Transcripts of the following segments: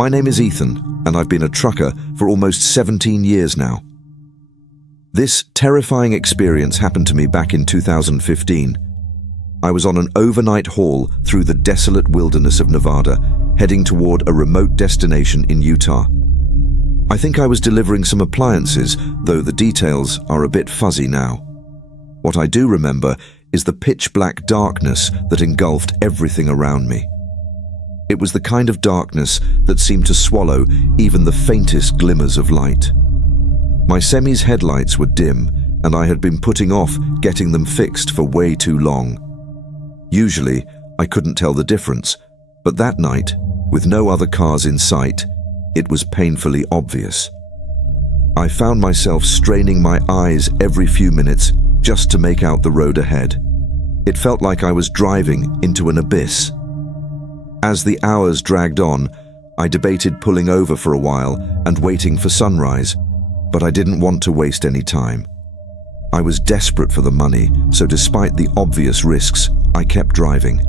My name is Ethan, and I've been a trucker for almost 17 years now. This terrifying experience happened to me back in 2015. I was on an overnight haul through the desolate wilderness of Nevada, heading toward a remote destination in Utah. I think I was delivering some appliances, though the details are a bit fuzzy now. What I do remember is the pitch-black darkness that engulfed everything around me. It was the kind of darkness that seemed to swallow even the faintest glimmers of light. My Semi's headlights were dim, and I had been putting off getting them fixed for way too long. Usually, I couldn't tell the difference, but that night, with no other cars in sight, it was painfully obvious. I found myself straining my eyes every few minutes just to make out the road ahead. It felt like I was driving into an abyss. As the hours dragged on, I debated pulling over for a while and waiting for sunrise, but I didn't want to waste any time. I was desperate for the money, so despite the obvious risks, I kept driving.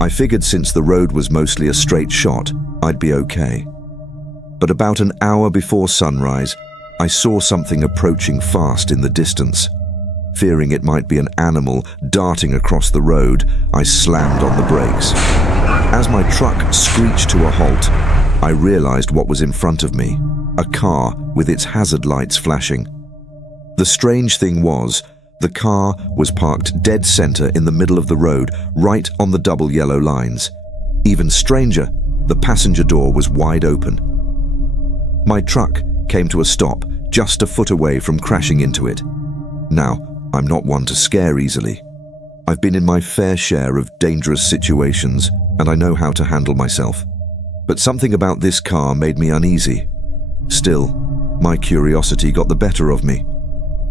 I figured since the road was mostly a straight shot, I'd be okay. But about an hour before sunrise, I saw something approaching fast in the distance. Fearing it might be an animal darting across the road, I slammed on the brakes. As my truck screeched to a halt, I realized what was in front of me, a car with its hazard lights flashing. The strange thing was, the car was parked dead center in the middle of the road, right on the double yellow lines. Even stranger, the passenger door was wide open. My truck came to a stop just a foot away from crashing into it. Now, I'm not one to scare easily. I've been in my fair share of dangerous situations, and I know how to handle myself. But something about this car made me uneasy. Still, my curiosity got the better of me.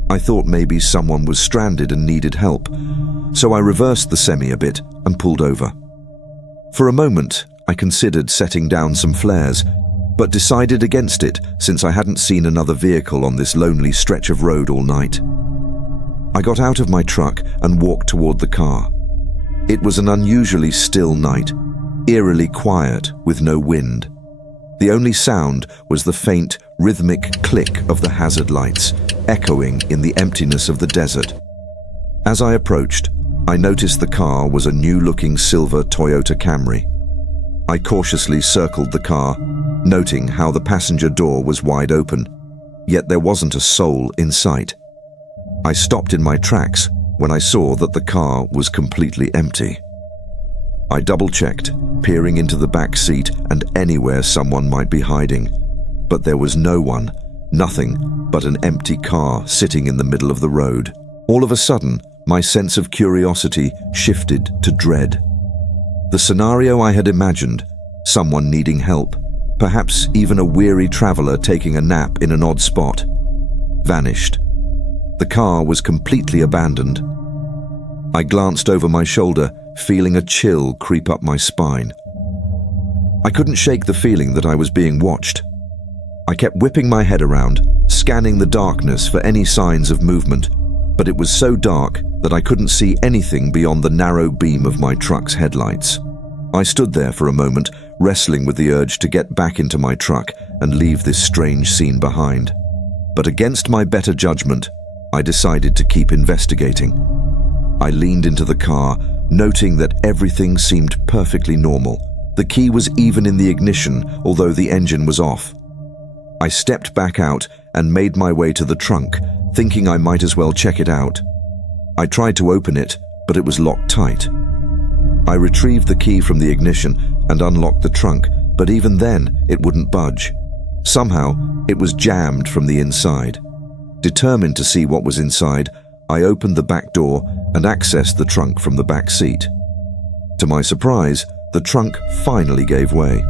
I thought maybe someone was stranded and needed help, so I reversed the Semi a bit and pulled over. For a moment, I considered setting down some flares, but decided against it since I hadn't seen another vehicle on this lonely stretch of road all night. I got out of my truck and walked toward the car. It was an unusually still night, eerily quiet with no wind. The only sound was the faint, rhythmic click of the hazard lights, echoing in the emptiness of the desert. As I approached, I noticed the car was a new-looking silver Toyota Camry. I cautiously circled the car, noting how the passenger door was wide open, yet there wasn't a soul in sight. I stopped in my tracks when I saw that the car was completely empty. I double-checked, peering into the back seat and anywhere someone might be hiding, but there was no one, nothing but an empty car sitting in the middle of the road. All of a sudden, my sense of curiosity shifted to dread. The scenario I had imagined, someone needing help, perhaps even a weary traveler taking a nap in an odd spot, vanished. The car was completely abandoned. I glanced over my shoulder, feeling a chill creep up my spine. I couldn't shake the feeling that I was being watched. I kept whipping my head around, scanning the darkness for any signs of movement, but it was so dark that I couldn't see anything beyond the narrow beam of my truck's headlights. I stood there for a moment, wrestling with the urge to get back into my truck and leave this strange scene behind. But against my better judgment, I decided to keep investigating. I leaned into the car, noting that everything seemed perfectly normal. The key was even in the ignition, although the engine was off. I stepped back out and made my way to the trunk, thinking I might as well check it out. I tried to open it, but it was locked tight. I retrieved the key from the ignition and unlocked the trunk, but even then, it wouldn't budge. Somehow, it was jammed from the inside. Determined to see what was inside, I opened the back door and accessed the trunk from the back seat. To my surprise, the trunk finally gave way.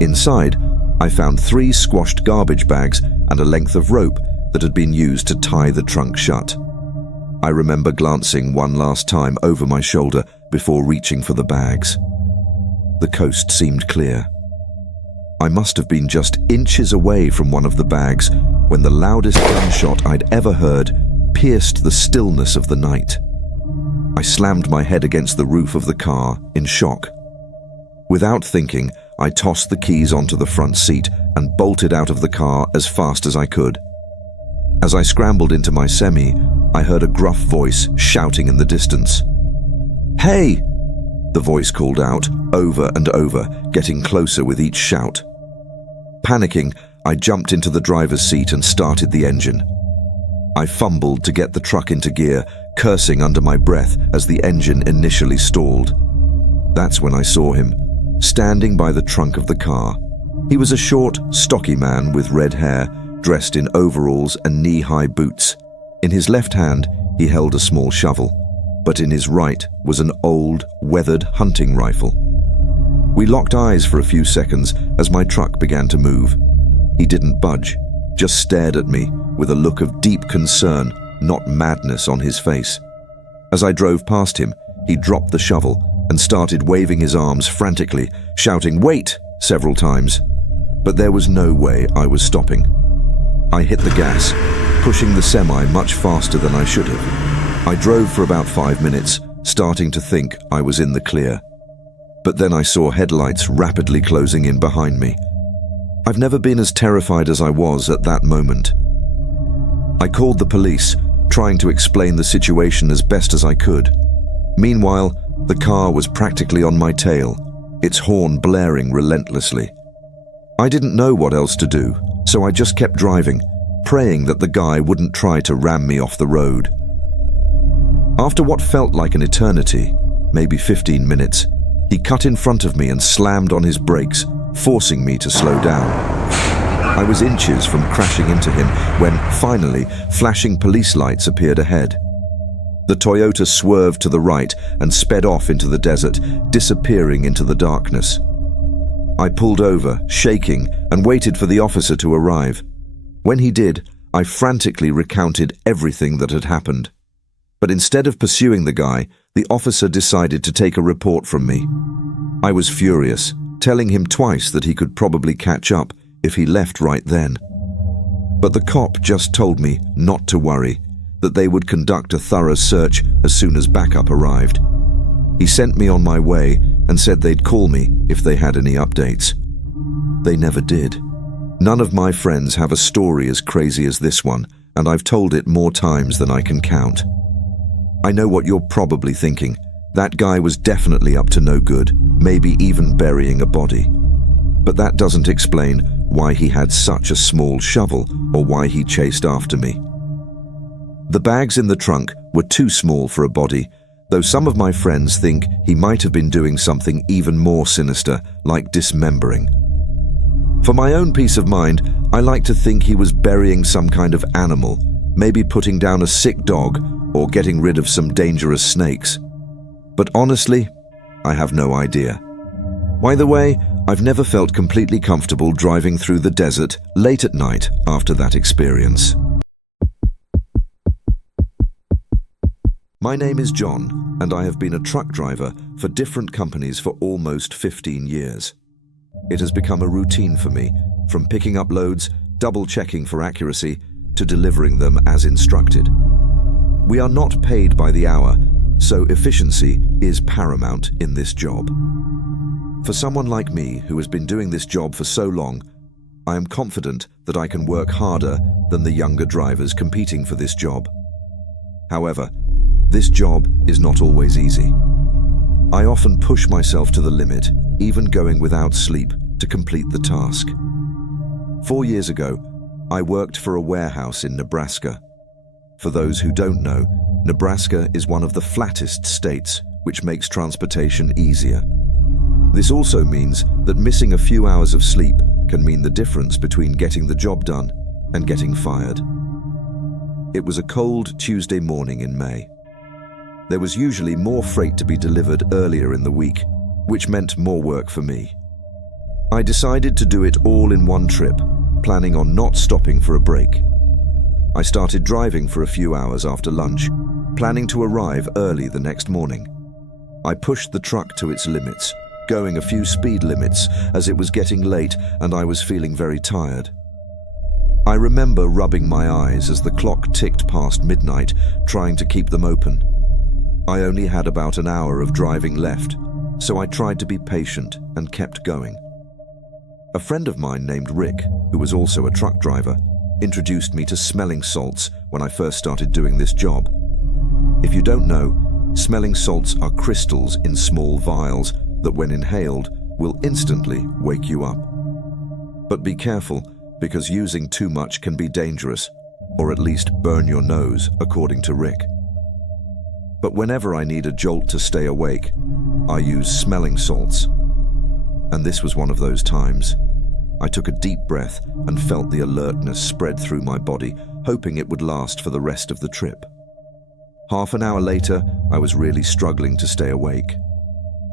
Inside, I found 3 squashed garbage bags and a length of rope that had been used to tie the trunk shut. I remember glancing one last time over my shoulder before reaching for the bags. The coast seemed clear. I must have been just inches away from one of the bags when the loudest gunshot I'd ever heard pierced the stillness of the night. I slammed my head against the roof of the car in shock. Without thinking, I tossed the keys onto the front seat and bolted out of the car as fast as I could. As I scrambled into my semi, I heard a gruff voice shouting in the distance. "Hey!" The voice called out, over and over, getting closer with each shout. Panicking, I jumped into the driver's seat and started the engine. I fumbled to get the truck into gear, cursing under my breath as the engine initially stalled. That's when I saw him, standing by the trunk of the car. He was a short, stocky man with red hair, dressed in overalls and knee-high boots. In his left hand, he held a small shovel, but in his right was an old, weathered hunting rifle. We locked eyes for a few seconds as my truck began to move. He didn't budge, just stared at me with a look of deep concern, not madness, on his face. As I drove past him, he dropped the shovel and started waving his arms frantically, shouting, "Wait!" several times. But there was no way I was stopping. I hit the gas, pushing the semi much faster than I should have. I drove for about 5 minutes, starting to think I was in the clear. But then I saw headlights rapidly closing in behind me. I've never been as terrified as I was at that moment. I called the police, trying to explain the situation as best as I could. Meanwhile, the car was practically on my tail, its horn blaring relentlessly. I didn't know what else to do, so I just kept driving, praying that the guy wouldn't try to ram me off the road. After what felt like an eternity, maybe 15 minutes, he cut in front of me and slammed on his brakes, forcing me to slow down. I was inches from crashing into him when, finally, flashing police lights appeared ahead. The Toyota swerved to the right and sped off into the desert, disappearing into the darkness. I pulled over, shaking, and waited for the officer to arrive. When he did, I frantically recounted everything that had happened. But instead of pursuing the guy, the officer decided to take a report from me. I was furious, telling him twice that he could probably catch up if he left right then. But the cop just told me not to worry, that they would conduct a thorough search as soon as backup arrived. He sent me on my way and said they'd call me if they had any updates. They never did. None of my friends have a story as crazy as this one, and I've told it more times than I can count. I know what you're probably thinking. That guy was definitely up to no good, maybe even burying a body. But that doesn't explain why he had such a small shovel or why he chased after me. The bags in the trunk were too small for a body, though some of my friends think he might have been doing something even more sinister, like dismembering. For my own peace of mind, I like to think he was burying some kind of animal, maybe putting down a sick dog or getting rid of some dangerous snakes. But honestly, I have no idea. Either way, I've never felt completely comfortable driving through the desert late at night after that experience. My name is John, and I have been a truck driver for different companies for almost 15 years. It has become a routine for me, from picking up loads, double-checking for accuracy, to delivering them as instructed. We are not paid by the hour, so efficiency is paramount in this job. For someone like me who has been doing this job for so long, I am confident that I can work harder than the younger drivers competing for this job. However, this job is not always easy. I often push myself to the limit, even going without sleep, to complete the task. 4 years ago, I worked for a warehouse in Nebraska. For those who don't know, Nebraska is one of the flattest states, which makes transportation easier. This also means that missing a few hours of sleep can mean the difference between getting the job done and getting fired. It was a cold Tuesday morning in May. There was usually more freight to be delivered earlier in the week, which meant more work for me. I decided to do it all in one trip, planning on not stopping for a break. I started driving for a few hours after lunch, planning to arrive early the next morning. I pushed the truck to its limits, going a few speed limits as it was getting late and I was feeling very tired. I remember rubbing my eyes as the clock ticked past midnight, trying to keep them open. I only had about an hour of driving left, so I tried to be patient and kept going. A friend of mine named Rick, who was also a truck driver, introduced me to smelling salts when I first started doing this job. If you don't know, smelling salts are crystals in small vials that, when inhaled, will instantly wake you up. But be careful, because using too much can be dangerous, or at least burn your nose, according to Rick. But whenever I need a jolt to stay awake, I use smelling salts. And this was one of those times. I took a deep breath and felt the alertness spread through my body, hoping it would last for the rest of the trip. Half an hour later, I was really struggling to stay awake.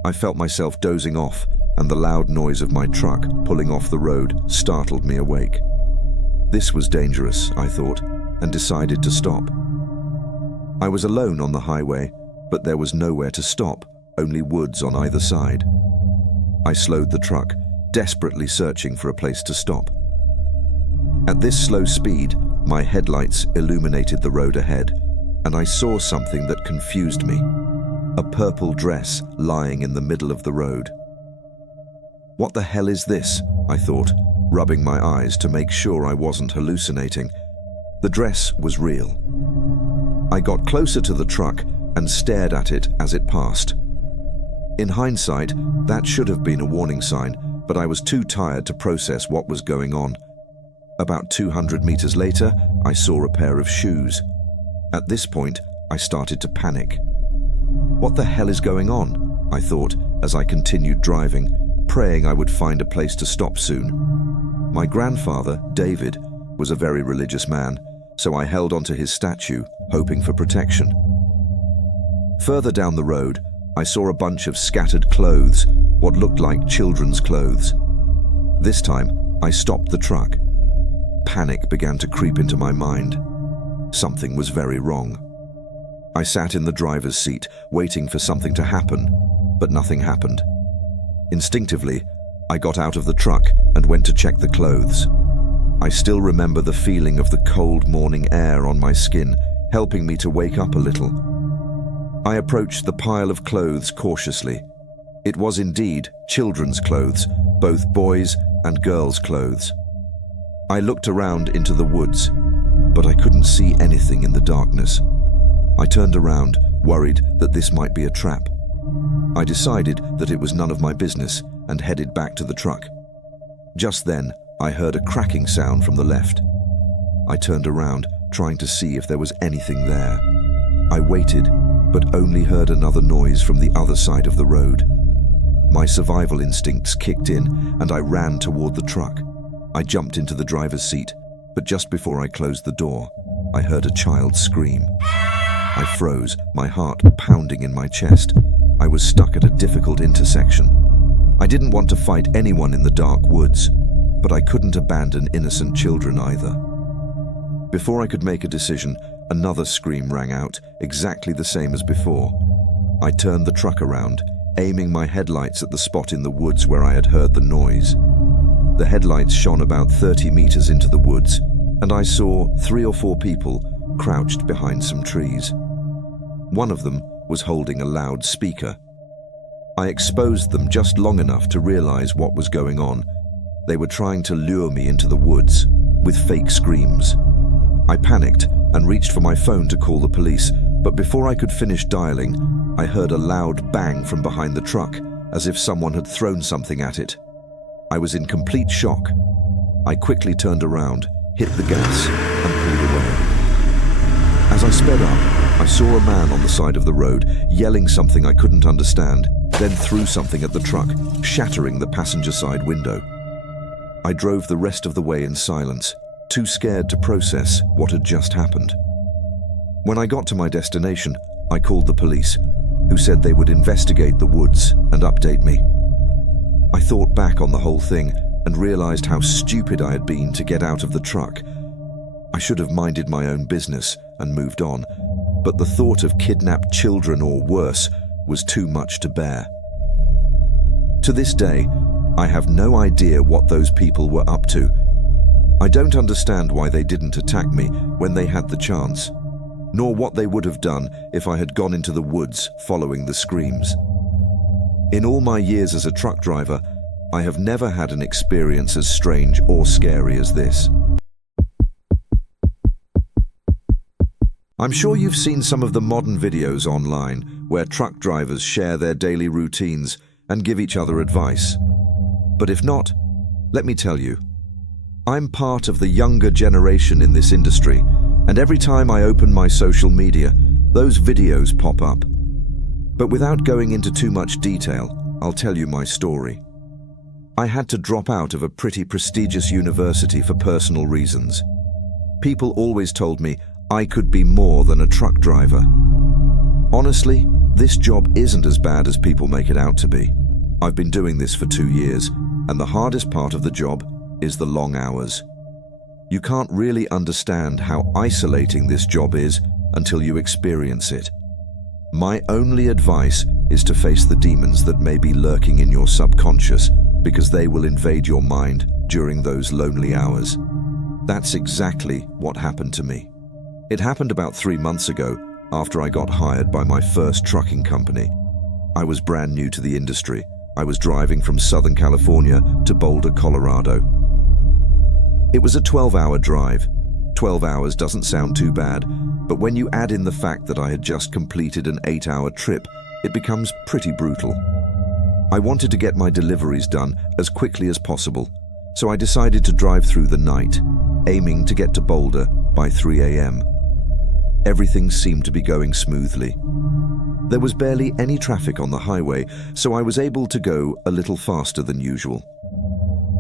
I felt myself dozing off, and the loud noise of my truck pulling off the road startled me awake. This was dangerous, I thought, and decided to stop. I was alone on the highway, but there was nowhere to stop, only woods on either side. I slowed the truck, desperately searching for a place to stop. At this slow speed, my headlights illuminated the road ahead, and I saw something that confused me. A purple dress lying in the middle of the road. What the hell is this? I thought, rubbing my eyes to make sure I wasn't hallucinating. The dress was real. I got closer to the truck and stared at it as it passed. In hindsight, that should have been a warning sign, but I was too tired to process what was going on. About 200 meters later, I saw a pair of shoes. At this point, I started to panic. What the hell is going on? I thought as I continued driving, praying I would find a place to stop soon. My grandfather, David, was a very religious man, so I held onto his statue, hoping for protection. Further down the road, I saw a bunch of scattered clothes, what looked like children's clothes. This time, I stopped the truck. Panic began to creep into my mind. Something was very wrong. I sat in the driver's seat, waiting for something to happen, but nothing happened. Instinctively, I got out of the truck and went to check the clothes. I still remember the feeling of the cold morning air on my skin, helping me to wake up a little. I approached the pile of clothes cautiously. It was indeed children's clothes, both boys' and girls' clothes. I looked around into the woods, but I couldn't see anything in the darkness. I turned around, worried that this might be a trap. I decided that it was none of my business and headed back to the truck. Just then, I heard a cracking sound from the left. I turned around, trying to see if there was anything there. I waited, but only heard another noise from the other side of the road. My survival instincts kicked in, and I ran toward the truck. I jumped into the driver's seat, but just before I closed the door, I heard a child scream. I froze, my heart pounding in my chest. I was stuck at a difficult intersection. I didn't want to fight anyone in the dark woods, but I couldn't abandon innocent children either. Before I could make a decision, another scream rang out, exactly the same as before. I turned the truck around, aiming my headlights at the spot in the woods where I had heard the noise. The headlights shone about 30 meters into the woods, and I saw 3 or 4 people crouched behind some trees. One of them was holding a loudspeaker. I exposed them just long enough to realize what was going on. They were trying to lure me into the woods with fake screams. I panicked and reached for my phone to call the police, but before I could finish dialing, I heard a loud bang from behind the truck, as if someone had thrown something at it. I was in complete shock. I quickly turned around, hit the gas, and pulled away. As I sped up, I saw a man on the side of the road, yelling something I couldn't understand, then threw something at the truck, shattering the passenger side window. I drove the rest of the way in silence, too scared to process what had just happened. When I got to my destination, I called the police, who said they would investigate the woods and update me. I thought back on the whole thing and realized how stupid I had been to get out of the truck. I should have minded my own business and moved on, but the thought of kidnapped children or worse was too much to bear. To this day, I have no idea what those people were up to. I don't understand why they didn't attack me when they had the chance, nor what they would have done if I had gone into the woods following the screams. In all my years as a truck driver, I have never had an experience as strange or scary as this. I'm sure you've seen some of the modern videos online where truck drivers share their daily routines and give each other advice. But if not, let me tell you, I'm part of the younger generation in this industry, and every time I open my social media, those videos pop up. But without going into too much detail, I'll tell you my story. I had to drop out of a pretty prestigious university for personal reasons. People always told me I could be more than a truck driver. Honestly, this job isn't as bad as people make it out to be. I've been doing this for 2 years, and the hardest part of the job is the long hours. You can't really understand how isolating this job is until you experience it. My only advice is to face the demons that may be lurking in your subconscious, because they will invade your mind during those lonely hours. That's exactly what happened to me. It happened about 3 months ago, after I got hired by my first trucking company. I was brand new to the industry. I was driving from Southern California to Boulder, Colorado. It was a 12-hour drive. 12 hours doesn't sound too bad, but when you add in the fact that I had just completed an 8-hour trip, it becomes pretty brutal. I wanted to get my deliveries done as quickly as possible, so I decided to drive through the night, aiming to get to Boulder by 3 a.m. Everything seemed to be going smoothly. There was barely any traffic on the highway, so I was able to go a little faster than usual.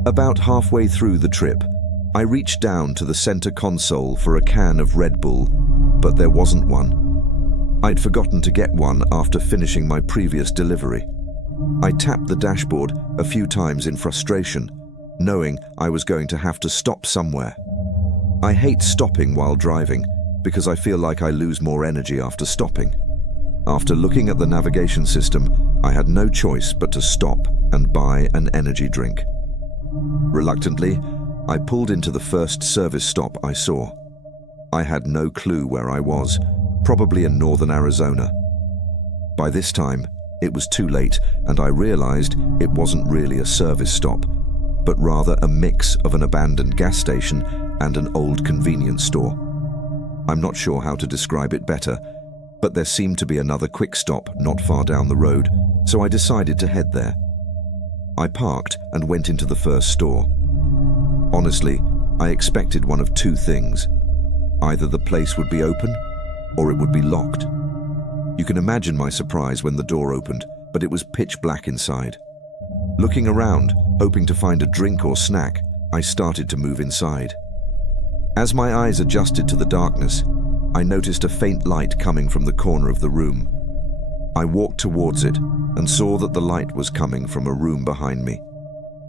About halfway through the trip, I reached down to the center console for a can of Red Bull, but there wasn't one. I'd forgotten to get one after finishing my previous delivery. I tapped the dashboard a few times in frustration, knowing I was going to have to stop somewhere. I hate stopping while driving because I feel like I lose more energy after stopping. After looking at the navigation system, I had no choice but to stop and buy an energy drink. Reluctantly, I pulled into the first service stop I saw. I had no clue where I was, probably in northern Arizona. By this time, it was too late, and I realized it wasn't really a service stop, but rather a mix of an abandoned gas station and an old convenience store. I'm not sure how to describe it better, but there seemed to be another quick stop not far down the road, so I decided to head there. I parked and went into the first store. Honestly, I expected one of two things. Either the place would be open, or it would be locked. You can imagine my surprise when the door opened, but it was pitch black inside. Looking around, hoping to find a drink or snack, I started to move inside. As my eyes adjusted to the darkness, I noticed a faint light coming from the corner of the room. I walked towards it and saw that the light was coming from a room behind me.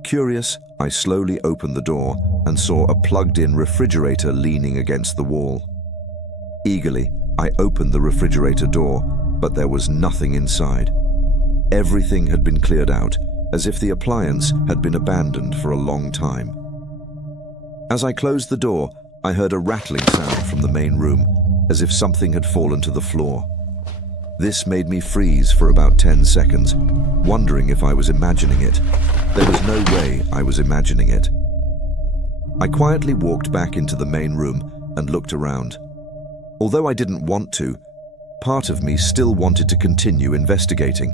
Curious, I slowly opened the door and saw a plugged-in refrigerator leaning against the wall. Eagerly, I opened the refrigerator door, but there was nothing inside. Everything had been cleared out, as if the appliance had been abandoned for a long time. As I closed the door, I heard a rattling sound from the main room, as if something had fallen to the floor. This made me freeze for about 10 seconds, wondering if I was imagining it. There was no way I was imagining it. I quietly walked back into the main room and looked around. Although I didn't want to, part of me still wanted to continue investigating.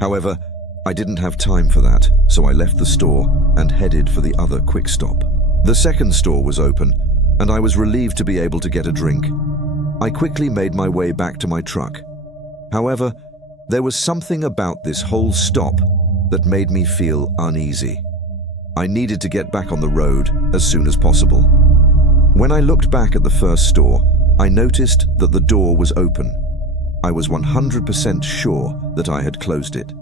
However, I didn't have time for that, so I left the store and headed for the other quick stop. The second store was open, and I was relieved to be able to get a drink. I quickly made my way back to my truck. However, there was something about this whole stop that made me feel uneasy. I needed to get back on the road as soon as possible. When I looked back at the first store, I noticed that the door was open. I was 100% sure that I had closed it.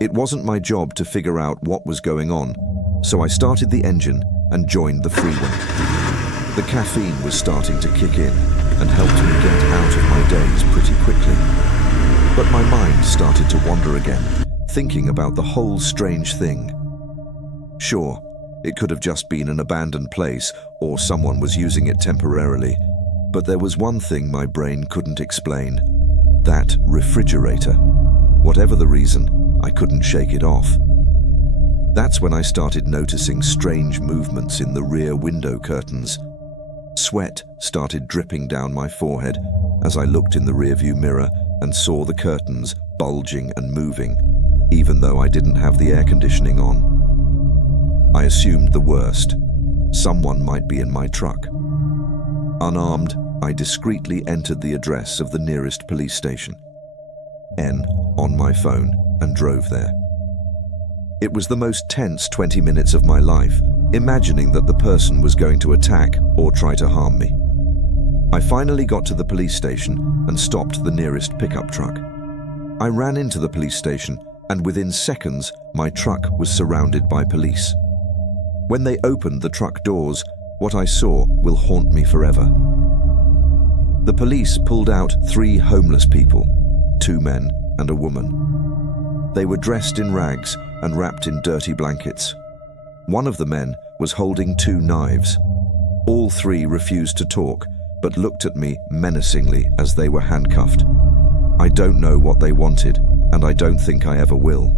It wasn't my job to figure out what was going on, so I started the engine and joined the freeway. The caffeine was starting to kick in and helped me get out of my days pretty quickly. But my mind started to wander again, thinking about the whole strange thing. Sure, it could have just been an abandoned place or someone was using it temporarily, but there was one thing my brain couldn't explain. That refrigerator. Whatever the reason, I couldn't shake it off. That's when I started noticing strange movements in the rear window curtains. Sweat started dripping down my forehead as I looked in the rearview mirror and saw the curtains bulging and moving, even though I didn't have the air conditioning on. I assumed the worst. Someone might be in my truck. Unarmed, I discreetly entered the address of the nearest police station, N, on my phone, and drove there. It was the most tense 20 minutes of my life, imagining that the person was going to attack or try to harm me. I finally got to the police station and stopped the nearest pickup truck. I ran into the police station, and within seconds, my truck was surrounded by police. When they opened the truck doors, what I saw will haunt me forever. The police pulled out 3 homeless people, 2 men and a woman. They were dressed in rags and wrapped in dirty blankets. One of the men was holding 2 knives. All 3 refused to talk, but looked at me menacingly as they were handcuffed. I don't know what they wanted, and I don't think I ever will.